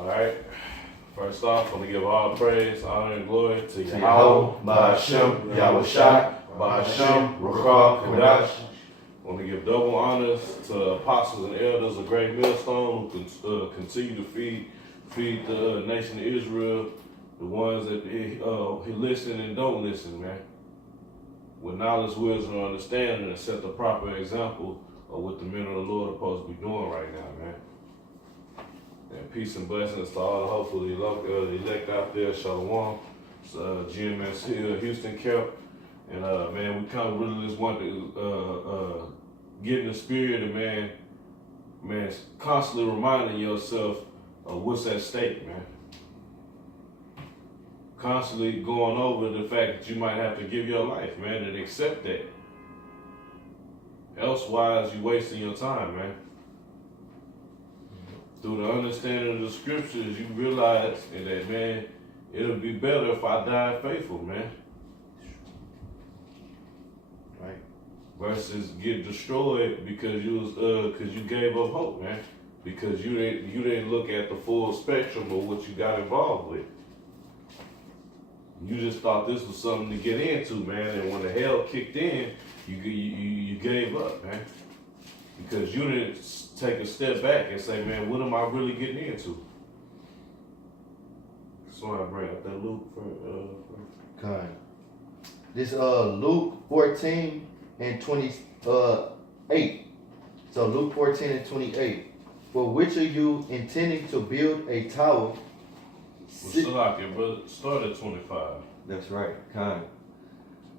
All right. First off, I want to give all praise, honor, and glory to Yahweh, Ba'ashem, Yahweh Shai, Ba'ashem, Ruach Kodash. I want to give double honors to the apostles and elders of Great Millstone who continue to feed the nation of Israel, the ones that he listen and don't listen, man. With knowledge, wisdom, and understanding, and set the proper example of what the men of the Lord are supposed to be doing right now, man. And peace and blessings to all the hopefully elect out there, Shalom, GMS Hill, Houston Camp. And man, we kind of really just want to get in the spirit and man, constantly reminding yourself of what's at stake, man. Constantly going over the fact that you might have to give your life, man, and accept that. Elsewise, you're wasting your time, man. Through the understanding of the scriptures, you realize that, man, it'll be better if I die faithful, man. Right. Versus get destroyed because you gave up hope, man. Because you didn't look at the full spectrum of what you got involved with. You just thought this was something to get into, man. And when the hell kicked in, you gave up, man. Because you didn't take a step back and say, man, what am I really getting into? So I bring up that Luke for Okay. This Luke 14 and 28. So Luke 14 and 28. For which of you intending to build a tower? but start at 25. That's right. Kind.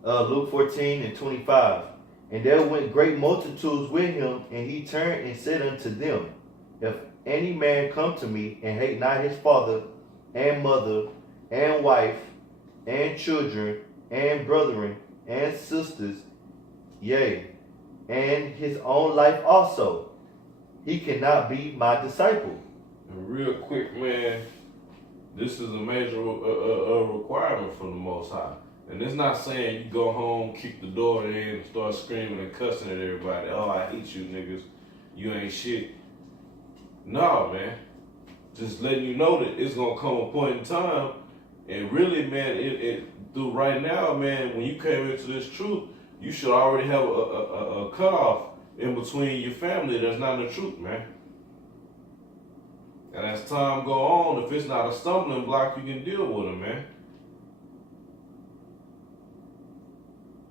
Luke 14 and 25. And there went great multitudes with him, and he turned and said unto them, if any man come to me and hate not his father and mother and wife and children and brethren and sisters, yea, and his own life also, he cannot be my disciple. And real quick, man, this is a major requirement from the Most High. And it's not saying you go home, kick the door in, and start screaming and cussing at everybody. Oh, I hate you niggas. You ain't shit. No, man. Just letting you know that it's going to come a point in time. And really, man, through right now, man, when you came into this truth, you should already have a cutoff in between your family that's not the truth, man. And as time go on, if it's not a stumbling block, you can deal with them, man.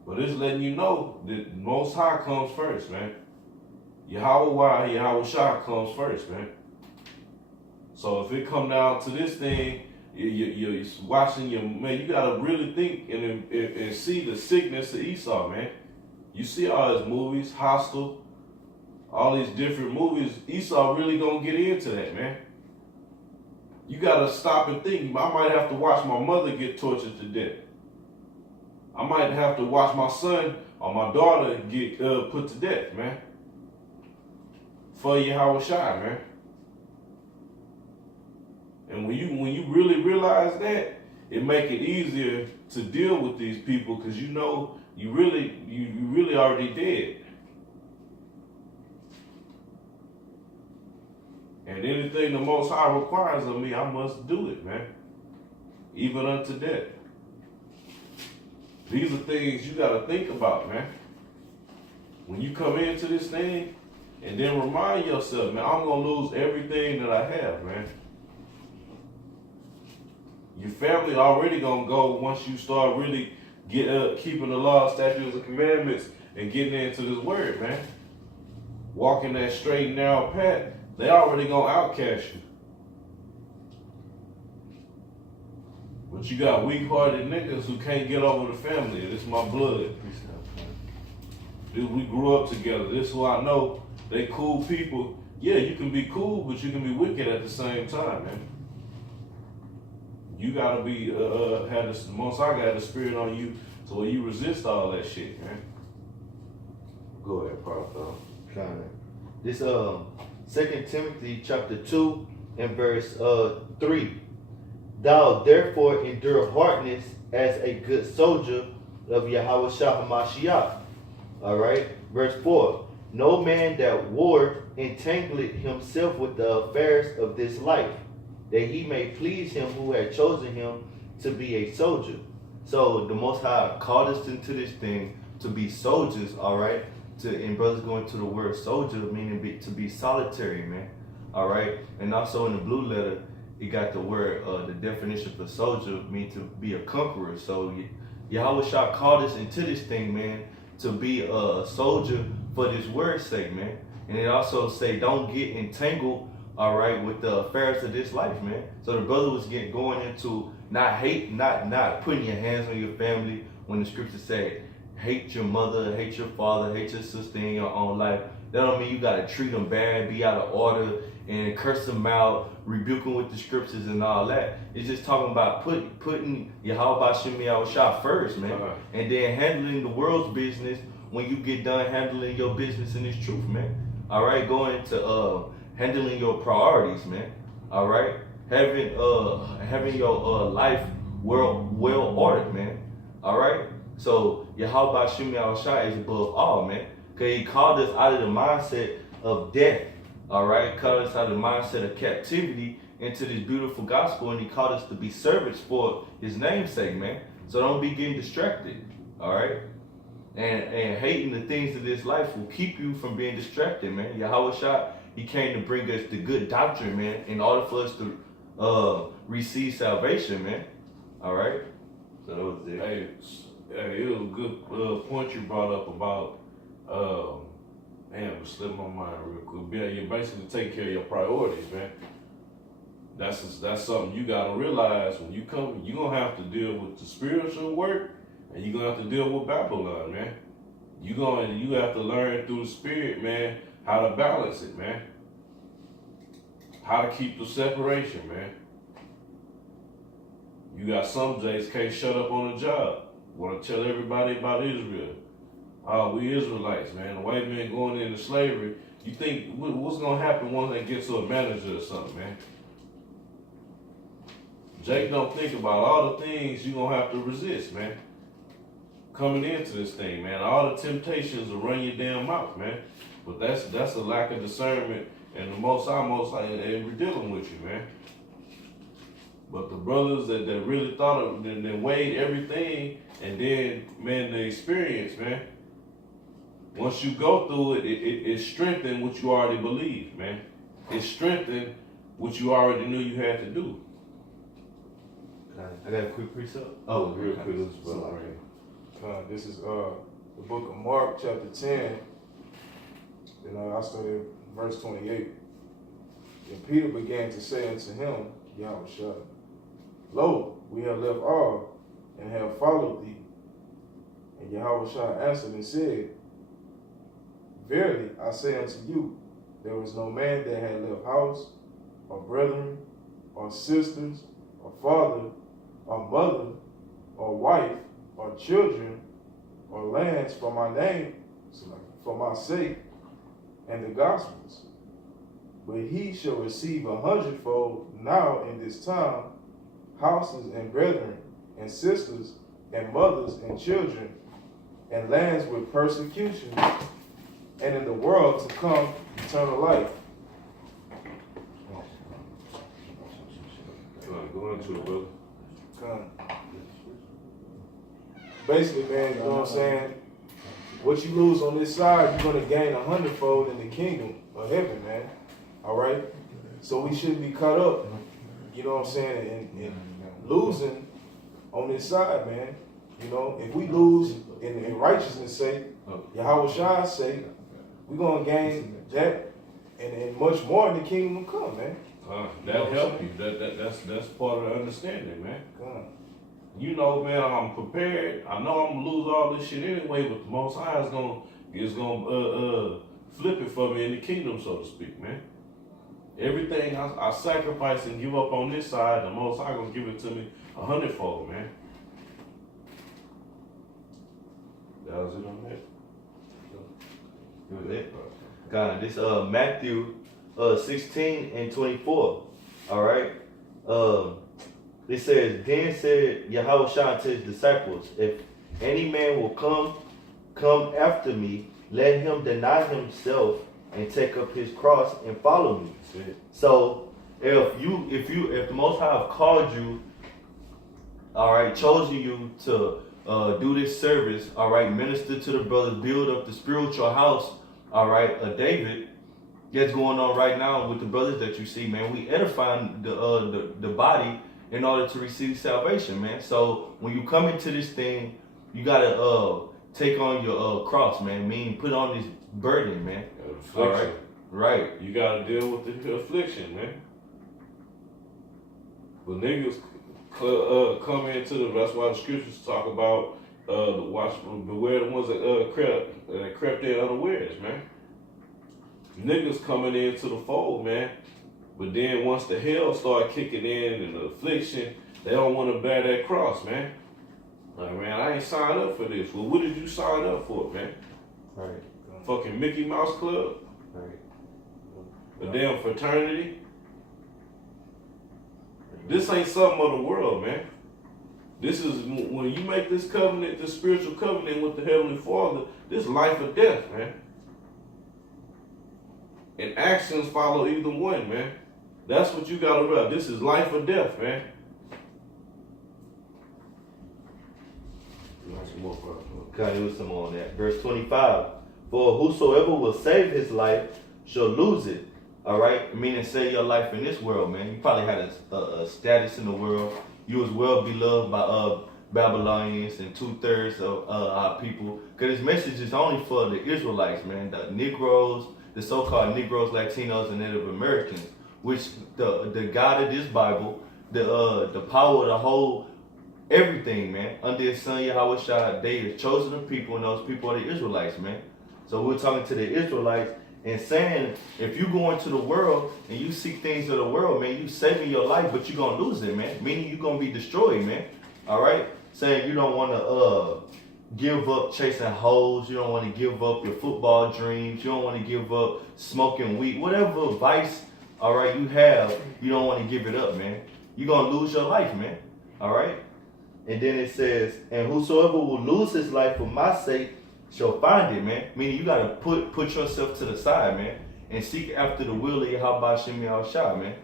But it's letting you know that Most High comes first, man. Yahweh Shai comes first, man. So if it come down to this thing, you're watching your, man, you gotta really think and see the sickness of Esau, man. You see all his movies, Hostel, all these different movies. Esau really gonna get into that, man. You gotta stop and think. I might have to watch my mother get tortured to death. I might have to watch my son or my daughter get put to death, man. For Yahweh Shai, man. And when you really realize that, it make it easier to deal with these people because you know you really already dead. And anything the Most High requires of me, I must do it, man. Even unto death. These are things you got to think about, man. When you come into this thing, and then remind yourself, man, I'm going to lose everything that I have, man. Your family already going to go once you start really keeping the law, statutes, and commandments and getting into this word, man. Walking that straight and narrow path, they already going to outcast you. But you got weak-hearted niggas who can't get over the family. This is my blood. We grew up together. This is who I know. They cool people. Yeah, you can be cool, but you can be wicked at the same time, man. You gotta be have this. The Most High got the spirit on you, so where you resist all that shit, man. Go ahead, Prophet. This 2 Timothy chapter 2 and verse 3. Thou therefore endure hardness as a good soldier of Yahweh Shah HaMashiach. All right. Verse 4. No man that warred entangled himself with the affairs of this life, that he may please him who had chosen him to be a soldier. So the Most High called us into this thing to be soldiers, all right? And brothers going to the word soldier, meaning to be solitary, man, all right? And also in the blue letter, it got the word, the definition for soldier mean to be a conqueror. So Yahweh Shah called us into this thing, man, to be a soldier for this word's sake, man. And it also say, don't get entangled, all right, with the affairs of this life, man. So the brother was going into not putting your hands on your family when the scripture say, hate your mother, hate your father, hate your sister in your own life. That don't mean you gotta treat them bad, be out of order, and curse them out, rebuke them with the scriptures and all that. It's just talking about putting Yahweh Shem Yahushua first, man, and then handling the world's business when you get done handling your business in this truth, man. All right, going into handling your priorities, man. All right, having your life well ordered, man. All right. So Yahweh Shem Yahushua is above all, man. Because he called us out of the mindset of death. All right. Called us out of the mindset of captivity into this beautiful gospel. And he called us to be servants for his name's sake, man. So don't be getting distracted. All right. And hating the things of this life will keep you from being distracted, man. Yahweh Shah, he came to bring us the good doctrine, man, in order for us to receive salvation, man. All right. So that was it. Hey, it was a good point you brought up about, it slipped my mind real quick. Yeah, you basically take care of your priorities, man. That's something you gotta realize when you come. You're gonna have to deal with the spiritual work, and you're gonna have to deal with Babylon, man. You have to learn through the spirit, man, how to balance it, man. How to keep the separation, man. You got some J's can't shut up on the job. Want to tell everybody about Israel. Oh, we Israelites, man. The white man going into slavery. You think what's gonna happen once they get to a manager or something, man? Jake don't think about all the things you gonna have to resist, man. Coming into this thing, man. All the temptations will run your damn mouth, man. But that's a lack of discernment, and the most and we're dealing with you, man. But the brothers that really thought of and weighed everything, and then, man, the experience, man. Once you go through it, it strengthened what you already believed, man. It strengthened what you already knew you had to do. I got a quick precept. Real quick, This is the book of Mark, chapter 10. And I started verse 28. And Peter began to say unto him, Yahushua, lo, we have left all and have followed thee. And Yahushua answered and said, verily I say unto you, there was no man that had left house, or brethren, or sisters, or father, or mother, or wife, or children, or lands for my name, for my sake, and the gospels. But he shall receive 100-fold now in this time, houses and brethren, and sisters, and mothers, and children, and lands with persecution, and in the world to come eternal life. Go into it, brother. Basically, man, you know what I'm saying? What you lose on this side, you're going to gain 100-fold in the kingdom of heaven, man. All right? So we shouldn't be caught up, you know what I'm saying, in losing on this side, man. You know, if we lose in righteousness' sake, Yahweh Shah's sake, we're going to gain that and much more in the kingdom will come, man. That'll help you. That's part of the understanding, man. You know, man, I'm prepared. I know I'm gonna lose all this shit anyway, but the Most High is gonna flip it for me in the kingdom, so to speak, man. Everything I sacrifice and give up on this side, the Most High gonna give it to me 100-fold, man. That was it on that. God, this Matthew 16 and 24. All right. It says, then said Yahweh Shah to his disciples, if any man will come after me, let him deny himself and take up his cross and follow me. So if the Most High have called you, all right, chosen you to do this service, all right, minister to the brothers, build up the spiritual house, all right, David, that's going on right now with the brothers that you see, man. We edifying the body in order to receive salvation, man. So when you come into this thing, you gotta take on your cross, man. Meaning put on this burden, man. Affliction. All right, right. You gotta deal with the affliction, man. But niggas come into that's why the scriptures talk about beware the ones that crept in unawares, man. Niggas coming into the fold, man. But then once the hell start kicking in and the affliction, they don't want to bear that cross, man. Like, man, I ain't signed up for this. Well, what did you sign up for, man? Right. Fucking Mickey Mouse Club? Right. A damn fraternity? This ain't something of the world, man. This is, when you make this covenant, this spiritual covenant with the Heavenly Father, this life or death, man. And actions follow either one, man. That's what you gotta realize. This is life or death, man. Okay, there was some more on that. Verse 25. For whosoever will save his life shall lose it. All right, meaning save your life in this world, man. You probably had a status in the world. You was well beloved by Babylonians and 2/3 of our people. Because this message is only for the Israelites, man. The Negroes, the so-called Negroes, Latinos, and Native Americans, which the God of this Bible, the power of the whole everything, man, under his son Yahweh Shai, they have chosen the people, and those people are the Israelites, man. So we're talking to the Israelites and saying, if you go into the world and you seek things of the world, man, you saving your life, but you're going to lose it, man. Meaning you're going to be destroyed, man. All right? Saying you don't want to give up chasing hoes. You don't want to give up your football dreams. You don't want to give up smoking weed. Whatever vice, all right, you have, you don't want to give it up, man. You're going to lose your life, man. All right? And then it says, and whosoever will lose his life for my sake shall find it, man. Meaning you gotta put yourself to the side, man, and seek after the will of Yahweh Shem Yahushua, man.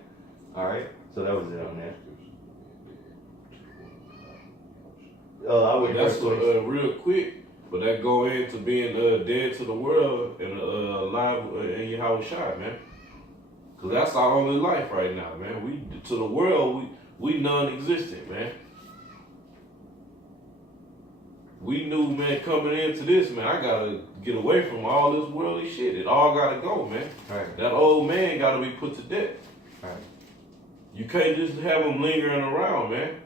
All right, so that was it on that. I would that's real quick, but that go into being dead to the world and alive in Yahweh Shai, man. Cause that's our only life right now, man. We to the world, we non-existent, man. We knew, man, coming into this, man, I gotta get away from all this worldly shit. It all gotta go, man. Right. That old man gotta be put to death. Right. You can't just have him lingering around, man.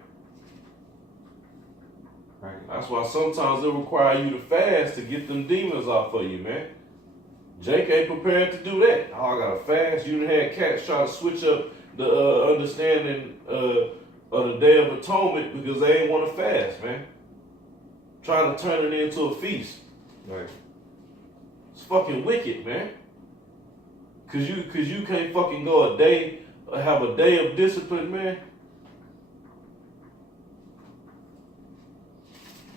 Right. That's why sometimes it require you to fast to get them demons off of you, man. Jake ain't prepared to do that. Oh, I gotta fast. You done had cats try to switch up the understanding of the Day of Atonement because they ain't want to fast, man. Trying to turn it into a feast. Right. It's fucking wicked, man. Cause you can't fucking go a day, have a day of discipline, man.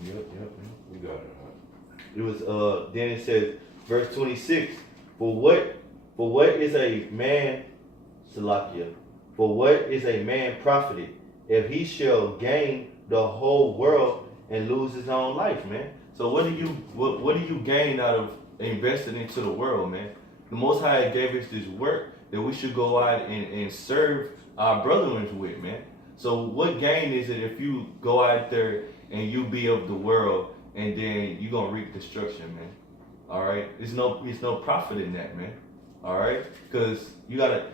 Yep. We got it. Huh? It was then it says, verse 26, for what is a man, Salakia, for what is a man profited if he shall gain the whole world and lose his own life, man? So what do you gain out of investing into the world, man? The Most High gave us this work that we should go out and serve our brethren with, man. So what gain is it if you go out there and you be of the world and then you gonna reap destruction, man? All right, there's no profit in that, man. All right, because you gotta.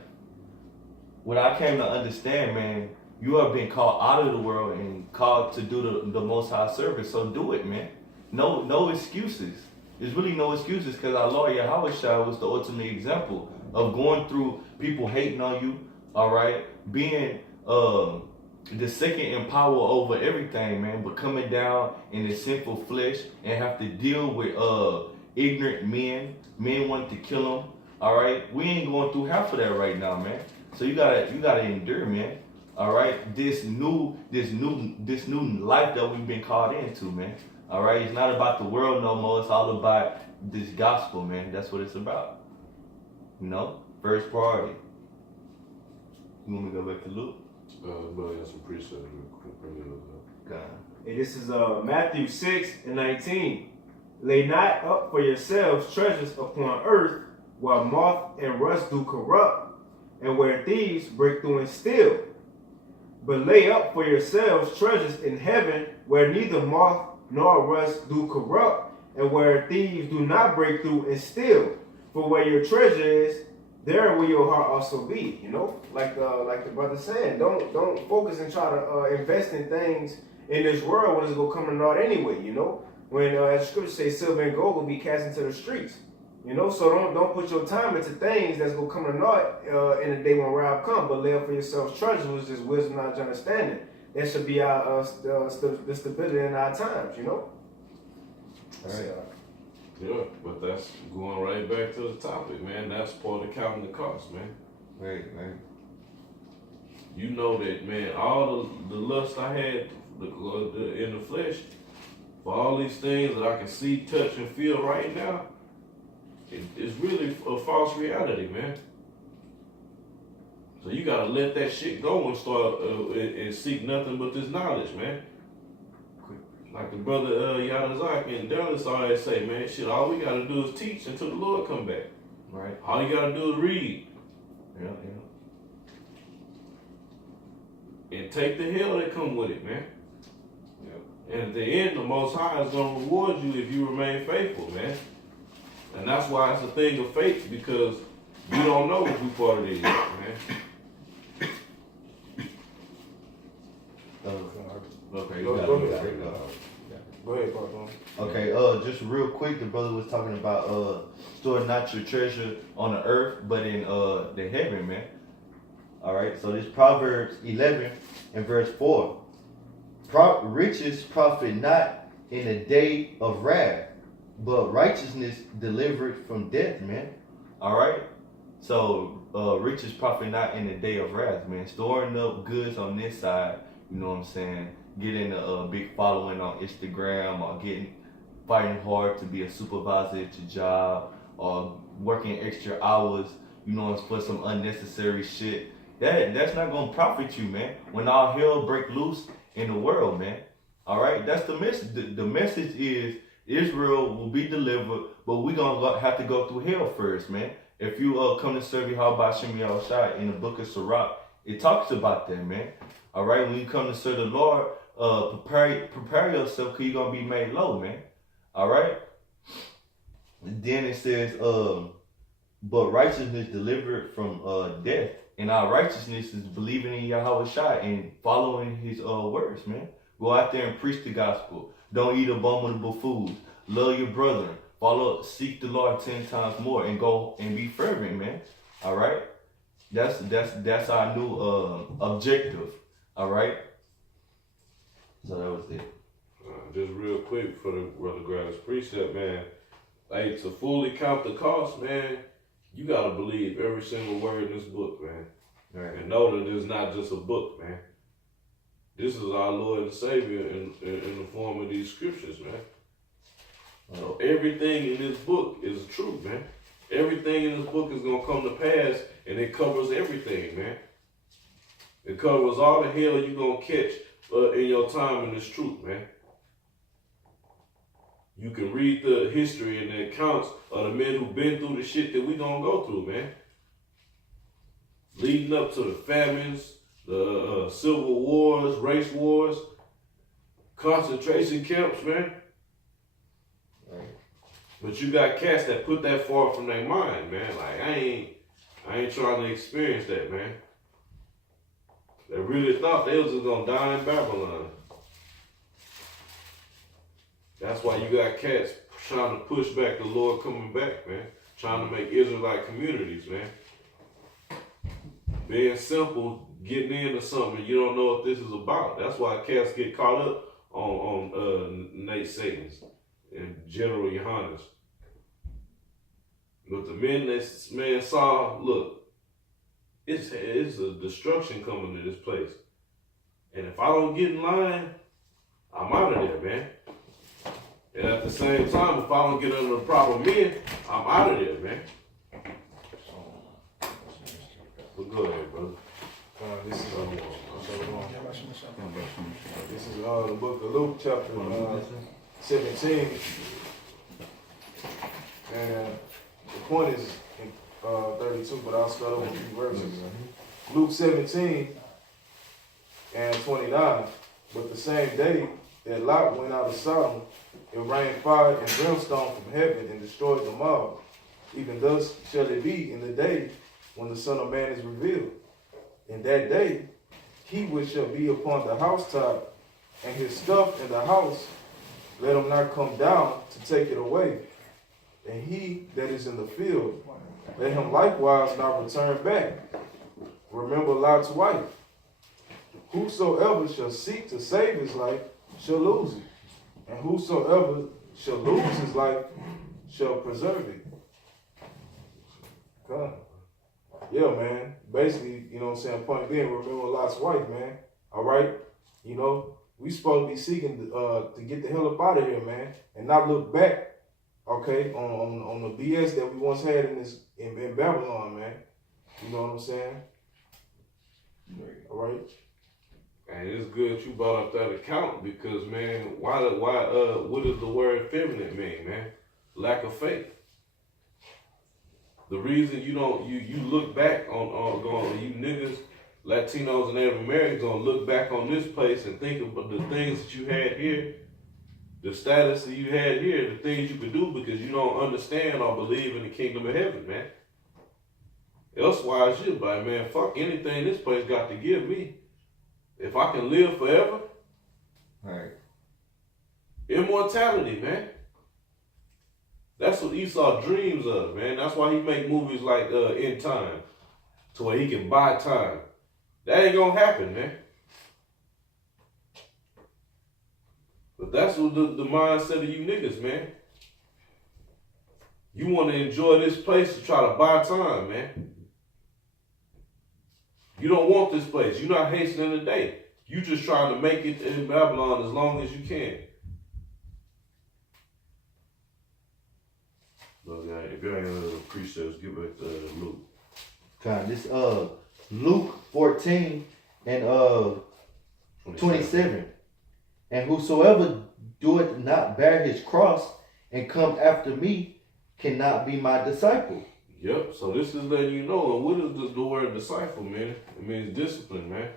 What I came to understand, man, you have been called out of the world and called to do the Most High service. So do it, man. No excuses. There's really no excuses because our Lord Yahweh Shai was the ultimate example of going through people hating on you. All right, being the second in power over everything, man, but coming down in the sinful flesh and have to deal with ignorant men wanting to kill him. All right, we ain't going through half of that right now, man. So you gotta endure, man. All right, this new life that we've been called into, man. All right, it's not about the world no more. It's all about this gospel, man. That's what it's about. You know, first priority. You want me to go back to Luke? But yeah, some precepts real quick. Bring it up. God. And this is Matthew 6:19. Lay not up for yourselves treasures upon earth, where moth and rust do corrupt, and where thieves break through and steal. But lay up for yourselves treasures in heaven, where neither moth nor rust do corrupt, and where thieves do not break through and steal. For where your treasure is, there will your heart also be. You know, like the brother saying, don't focus and try to invest in things in this world when it's gonna come to naught anyway. You know, when as the scripture says, silver and gold will be cast into the streets. You know, so don't put your time into things that's gonna come to naught in the day when wrath come. But lay up for yourselves treasures, which is wisdom, knowledge, understanding. That should be our the stability in our times. You know. All right. Yeah, but that's going right back to the topic, man. That's part of counting the cost, man. Right. You know that, man, all the lust I had in the flesh, for all these things that I can see, touch, and feel right now, it's really a false reality, man. So you gotta let that shit go and start and seek nothing but this knowledge, man. Like the brother Yadazaki and Dallas always say, man, shit, all we gotta do is teach until the Lord come back. Right. All you gotta do is read. Yeah. And take the hell that come with it, man. Yeah. And at the end, the Most High is gonna reward you if you remain faithful, man. And that's why it's a thing of faith, because you don't know if you part of this, man. Okay, Go you ahead. got Go ahead, Papa. Okay, just real quick, the brother was talking about store not your treasure on the earth, but in the heaven, man. All right, so this Proverbs 11 and verse 4. Riches profit not in a day of wrath, but righteousness delivered from death, man. All right, so riches profit not in the day of wrath, man. Storing up goods on this side, you know what I'm saying? Getting a big following on Instagram, or fighting hard to be a supervisor at your job, or working extra hours, you know, for some unnecessary shit. That's not gonna profit you, man. When all hell break loose in the world, man. All right, that's the message. The message is Israel will be delivered, but we gonna have to go through hell first, man. If you come to serve Yahweh Shem Yahushua in the book of Sirach, it talks about that, man. All right, when you come to serve the Lord, prepare yourself, because you're going to be made low, man. All right? And then it says, but righteousness delivered from death. And our righteousness is believing in Yahweh Shai and following his words, man. Go out there and preach the gospel. Don't eat abominable foods. Love your brother. Seek the Lord 10 times more, and go and be fervent, man. All right? That's our new objective. All right? So that was it. just real quick for the Brother Grass precept, man. Hey, to fully count the cost, man, you gotta believe every single word in this book, man. Right. And know that it's not just a book, man. This is our Lord and Savior in the form of these scriptures, man. So everything in this book is true, man. Everything in this book is gonna come to pass, and it covers everything, man. It covers all the hell you're gonna catch in your time in this truth, man. You can read the history and the accounts of the men who've been through the shit that we gonna go through, man. Leading up to the famines, the civil wars, race wars, concentration camps, man. Right. But you got cats that put that far from their mind, man. Like I ain't trying to experience that, man. They really thought they was just gonna die in Babylon. That's why you got cats trying to push back the Lord coming back, man. Trying to make Israelite communities, man. Being simple, getting into something you don't know what this is about. That's why cats get caught up on Nate Satans and General Yohanes. But the men that man saw, look, it's a destruction coming to this place. And if I don't get in line, I'm out of there, man. And at the same time, if I don't get under the proper men, I'm out of there, man. But go ahead, brother. This is the book of Luke, chapter 17. And the point is in 32, but I'll start over with a few verses. Luke 17 and 29. But the same day that Lot went out of Sodom, it rained fire and brimstone from heaven and destroyed them all. Even thus shall it be in the day when the Son of Man is revealed. In that day, he which shall be upon the housetop, and his stuff in the house, let him not come down to take it away. And he that is in the field, let him likewise not return back. Remember Lot's wife. Whosoever shall seek to save his life shall lose it. And whosoever shall lose his life shall preserve it. Come. Yeah, man. Basically, you know what I'm saying, point being, remember Lot's wife, man. All right? You know, we supposed to be seeking to get the hell up out of here, man, and not look back, okay, on the BS that we once had in Babylon, man. You know what I'm saying? All right? And it's good you brought up that account because, man, what does the word feminine mean, man? Lack of faith. The reason you look back on going, you niggas, Latinos and Native Americans gonna look back on this place and think about the things that you had here, the status that you had here, the things you could do because you don't understand or believe in the kingdom of heaven, man. Elsewise, you're like, man, fuck anything this place got to give me. If I can live forever, Right. Immortality, man. That's what Esau dreams of, man. That's why he make movies like In Time, to where he can buy time. That ain't gonna happen, man. But that's what the mindset of you niggas, man. You want to enjoy this place to try to buy time, man. You don't want this place. You're not hastening the day. You just trying to make it in Babylon as long as you can. But if you ain't other precepts, give it Luke. This Luke 14 and 27. And whosoever doeth not bear his cross and come after me cannot be my disciple. Yep, so this is letting you know. And what is the word disciple, man? It means discipline, man.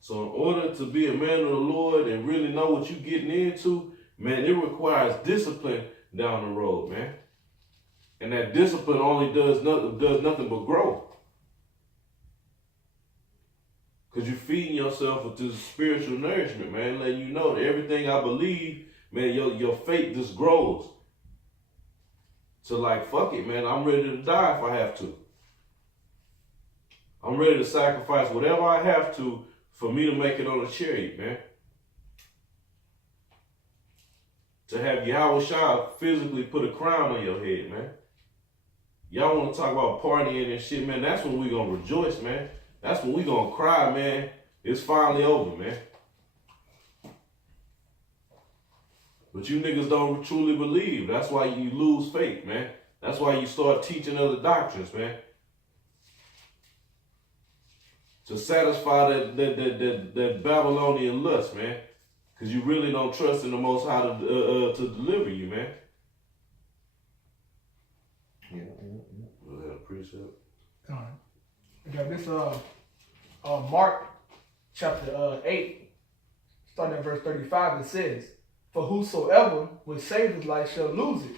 So in order to be a man of the Lord and really know what you're getting into, man, it requires discipline down the road, man. And that discipline only does nothing but grow. Because you're feeding yourself with this spiritual nourishment, man, letting you know that everything I believe, man, your faith just grows. So like, fuck it, man, I'm ready to die if I have to. I'm ready to sacrifice whatever I have to for me to make it on a chariot, man. To have Yahweh Shah physically put a crown on your head, man. Y'all want to talk about partying and shit, man, that's when we gonna rejoice, man. That's when we gonna cry, man. It's finally over, man. But you niggas don't truly believe. That's why you lose faith, man. That's why you start teaching other doctrines, man. To satisfy that Babylonian lust, man. Because you really don't trust in the Most High to deliver you, man. Yeah. Go ahead, precept. All right. We got this Mark chapter 8, starting at verse 35, it says, "For whosoever will save his life shall lose it,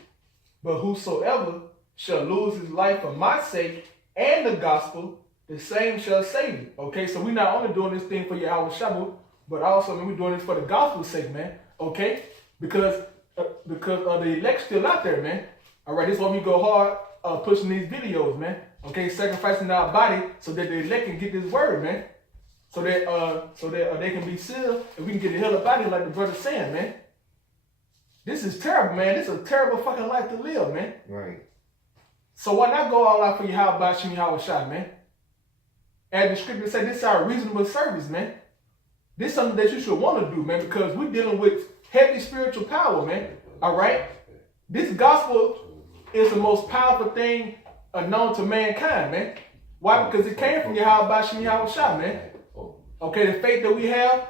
but whosoever shall lose his life for my sake and the gospel, the same shall save it." Okay, so we're not only doing this thing for Yahweh Shabbat, but also, man, we're doing this for the gospel's sake, man. Okay, because the elect's still out there, man. All right, this is why we go hard pushing these videos, man. Okay, sacrificing our body so that the elect can get this word, man. So that they can be sealed and we can get the hell up out of here, like the brother's saying, man. This is terrible, man. This is a terrible fucking life to live, man. Right. So why not go all out for Yahweh Shem Yahweh Shai, man? As the scripture said, this is our reasonable service, man. This is something that you should want to do, man, because we're dealing with heavy spiritual power, man. All right? This gospel is the most powerful thing known to mankind, man. Why? Because it came from Yahweh Bashim Yahweh Shah, man. Okay, the faith that we have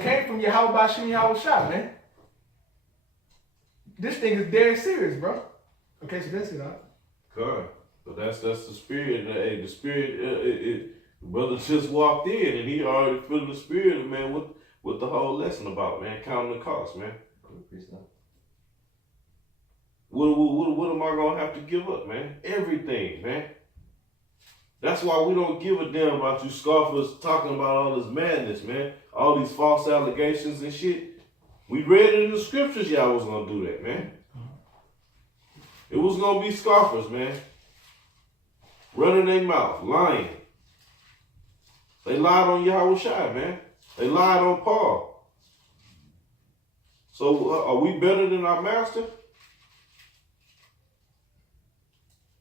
came from Yahweh Bashim Yahweh Shah, man. This thing is dead serious, bro. Okay, so that's it, huh? God, but that's the spirit. Hey, the spirit. Brother just walked in and he already filled the spirit, man. What the whole lesson about, man? Counting the cost, man. What am I gonna have to give up, man? Everything, man. That's why we don't give a damn about you scoffers talking about all this madness, man. All these false allegations and shit. We read in the scriptures y'all was gonna do that, man. It was gonna be scoffers, man. Running their mouth, lying. They lied on Yahweh Shai, man. They lied on Paul. So are we better than our master?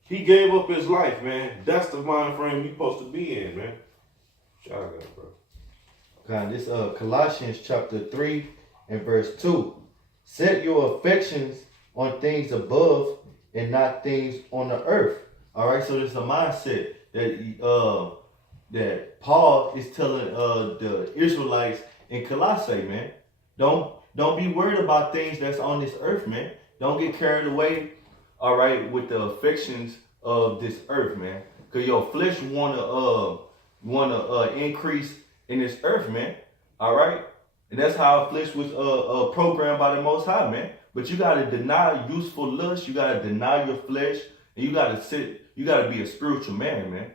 He gave up his life, man. That's the mind frame we supposed to be in, man. Shout out, bro. God, this Colossians chapter 3 and verse 2. Set your affections on things above and not things on the earth. All right, so there's a mindset that Paul is telling the Israelites in Colossae, man. Don't be worried about things that's on this earth, man. Don't get carried away, all right, with the affections of this earth, man. Cause your flesh wanna increase in this earth, man. All right, and that's how flesh was programmed by the Most High, man. But you gotta deny useful lust. You gotta deny your flesh, and you gotta be a spiritual man, man.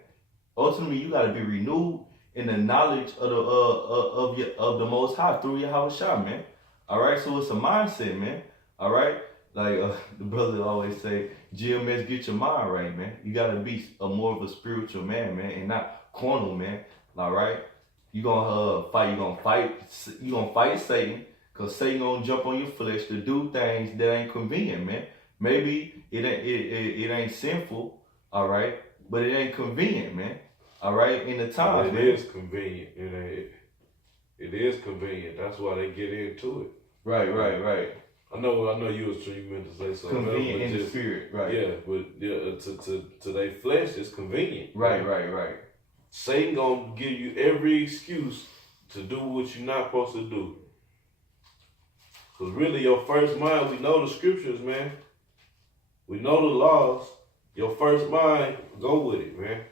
Ultimately, you gotta be renewed in the knowledge of the Most High through Yahweh Shah, man. All right, so it's a mindset, man. All right, like the brother always say, GMS, get your mind right, man. You gotta be more of a spiritual man, man, and not carnal, man. All right, you gonna fight Satan, cause Satan gonna jump on your flesh to do things that ain't convenient, man. Maybe it ain't sinful, all right, but it ain't convenient, man. All right, in the time, It is convenient. It is convenient. That's why they get into it. Right. I know you meant to say something. Convenient in the spirit, right? Yeah, but to their flesh, it's convenient. Right. Satan gonna give you every excuse to do what you're not supposed to do. Cause really, your first mind, we know the scriptures, man. We know the laws. Your first mind, go with it, man.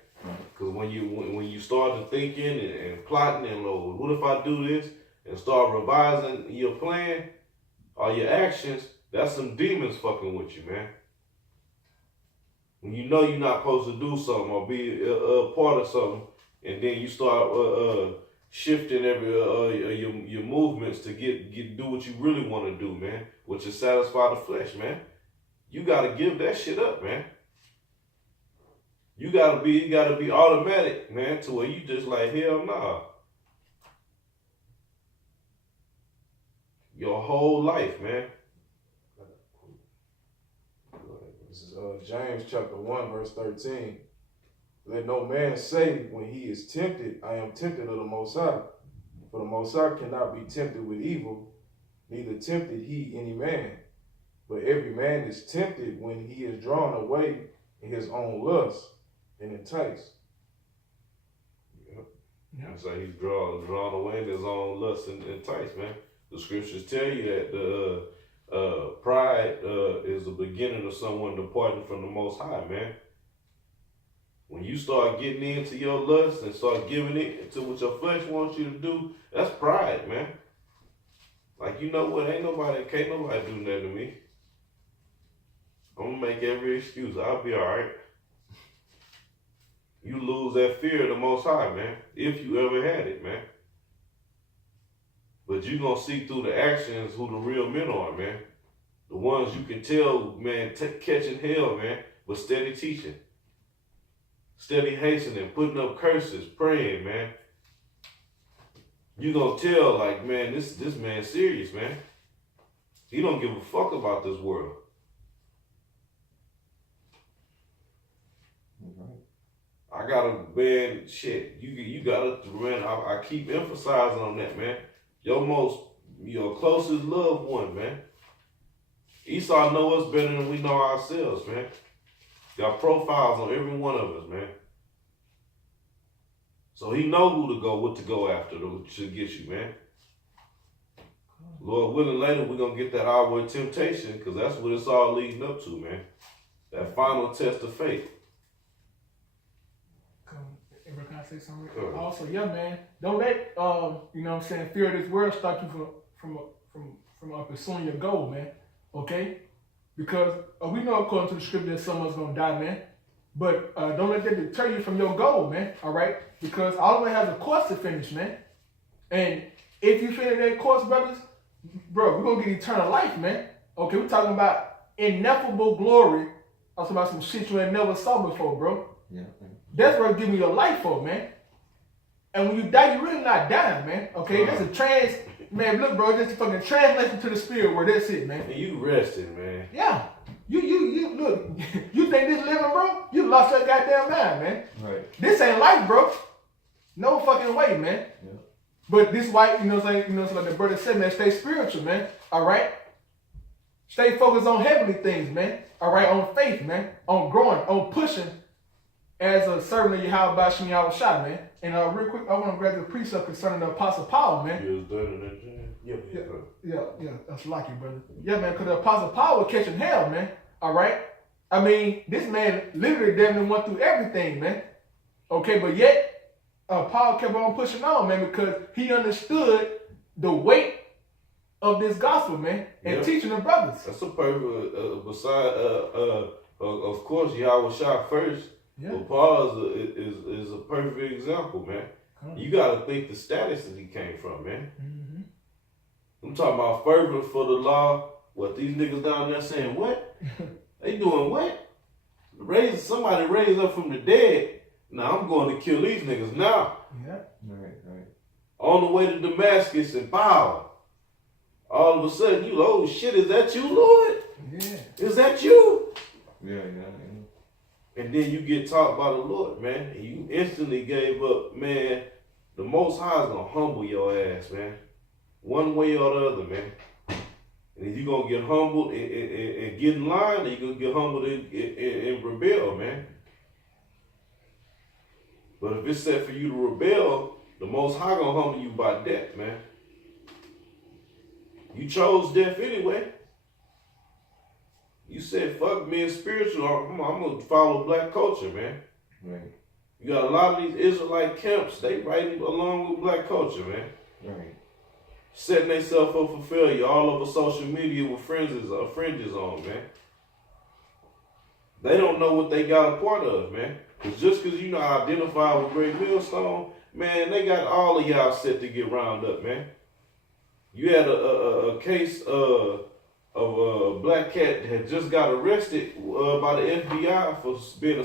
Cause when you start to thinking and plotting and Lord, what if I do this, and start revising your plan or your actions, that's some demons fucking with you, man. When you know you're not supposed to do something or be a part of something, and then you start shifting your movements to do what you really want to do, man, which is satisfy the flesh, man. You gotta give that shit up, man. You gotta be automatic, man, to where you just like, hell nah. Your whole life, man. This is James chapter 1, verse 13. Let no man say when he is tempted, I am tempted of the Most High. For the Most High cannot be tempted with evil, neither tempted he any man. But every man is tempted when he is drawn away in his own lust and enticed. Yeah. So he's drawn away in his own lust and enticed, man. The scriptures tell you that the pride is the beginning of someone departing from the Most High, man. When you start getting into your lust and start giving it to what your flesh wants you to do, that's pride, man. Like, you know what? Can't nobody do nothing to me. I'm gonna make every excuse. I'll be all right. You lose that fear of the Most High, man, if you ever had it, man. But you gonna see through the actions who the real men are, man. The ones you can tell, man, catching hell, man, but steady teaching. Steady hastening, putting up curses, praying, man. You gonna tell, like, man, this man's serious, man. He don't give a fuck about this world. I gotta, man, shit. You gotta, man. I keep emphasizing on that, man. Your closest loved one, man. Esau know us better than we know ourselves, man. Got profiles on every one of us, man. So he know who to go, what to go after to get you, man. Lord willing, later we're gonna get that hour of temptation, because that's what it's all leading up to, man. That final test of faith. Ever can I say something? Sure. Also, yeah, man. Don't let you know what I'm saying, fear of this world stop you from pursuing your goal, man. Okay? Because we know according to the scripture that someone's gonna die, man. But don't let that deter you from your goal, man. All right? Because all of it has a course to finish, man. And if you finish that course, brothers, bro, we're gonna get eternal life, man. Okay, we're talking about ineffable glory. I'm talking about some shit you ain't never saw before, bro. Yeah. That's what give me your life for, man. And when you die, you're really not dying, man. Okay, that's man. Look, bro, that's a fucking translation to the spirit where that's it, man. And you resting, man. Yeah. You look. You think this living, bro? You lost your goddamn mind, man. Right. This ain't life, bro. No fucking way, man. Yeah. But this why, you know what I'm saying? You know, so like the brother said, man, stay spiritual, man. All right. Stay focused on heavenly things, man. All right, on faith, man. On growing, on pushing. As a servant of Yahweh Shem Yahushua, man. And real quick, I want to grab the precept concerning the Apostle Paul, man. You was done in that jam? Yeah, that's lucky, brother. Yeah, man, because the Apostle Paul was catching hell, man. All right? I mean, this man literally definitely went through everything, man. Okay, but yet, Paul kept on pushing on, man, because he understood the weight of this gospel, man, and teaching the brothers. That's a perfect, of course, Yahweh Shah first. Yeah. But Paul is a perfect example, man. You got to think the status that he came from, man. Mm-hmm. I'm talking about fervent for the law. What, these niggas down there saying what? They doing what? Somebody raised up from the dead. Now I'm going to kill these niggas now. Yeah. Right. On the way to Damascus and power. All of a sudden, you, oh shit, is that you, Lord? Yeah. Is that you? Yeah. And then you get taught by the Lord, man. And you instantly gave up, man. The Most High is going to humble your ass, man. One way or the other, man. And if you're going to get humbled and get in line, or you're going to get humbled and rebel, man. But if it's set for you to rebel, the Most High going to humble you by death, man. You chose death anyway. You said, fuck being spiritual. I'm going to follow black culture, man. Right. You got a lot of these Israelite camps, they right along with black culture, man. Right. Setting themselves up for failure all over social media with fringes on, man. They don't know what they got a part of, man. Cause just because you know identify with Great Millstone, man, they got all of y'all set to get round up, man. You had a case of a black cat that had just got arrested by the FBI for being a